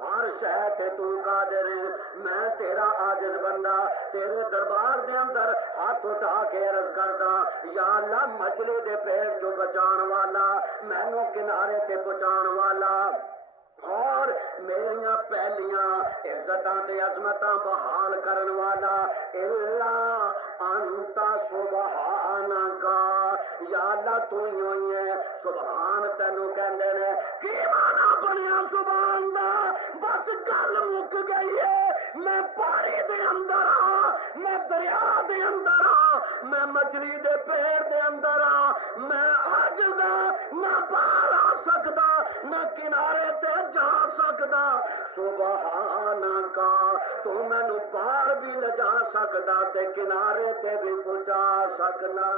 ہر شے تے تو قادر ہے، میں تیرا عاجز بندہ تیرے دربار دے اندر ہاتھ اٹھا کے عرض کردا، یا اللہ مچھلی دے پیٹ جو بچان والا، مینوں کنارے تے پہنچان والا، اور میریاں پہلیاں عزتاں تے عظمتاں بحال کرن والا، الا انت سبحانک، یا اللہ تو ہی ہوئی ہے، سبحان تینوں کہندے نے، کی مانا بنیا سبحان دا؟ بس گل مک گئی ہے، میں پانی دے اندر ہاں، میں دریا دے اندر ہاں، میں مچھلی دے پیڑ دے اندر ہاں، میں عاجز ہاں، نہ باہر آ سکدا نہ کنارے تے جا سکدا، سبحانک، تو مینوں باہر بھی لے جا سکدا تے کنارے تے بھی پہنچا سکدا۔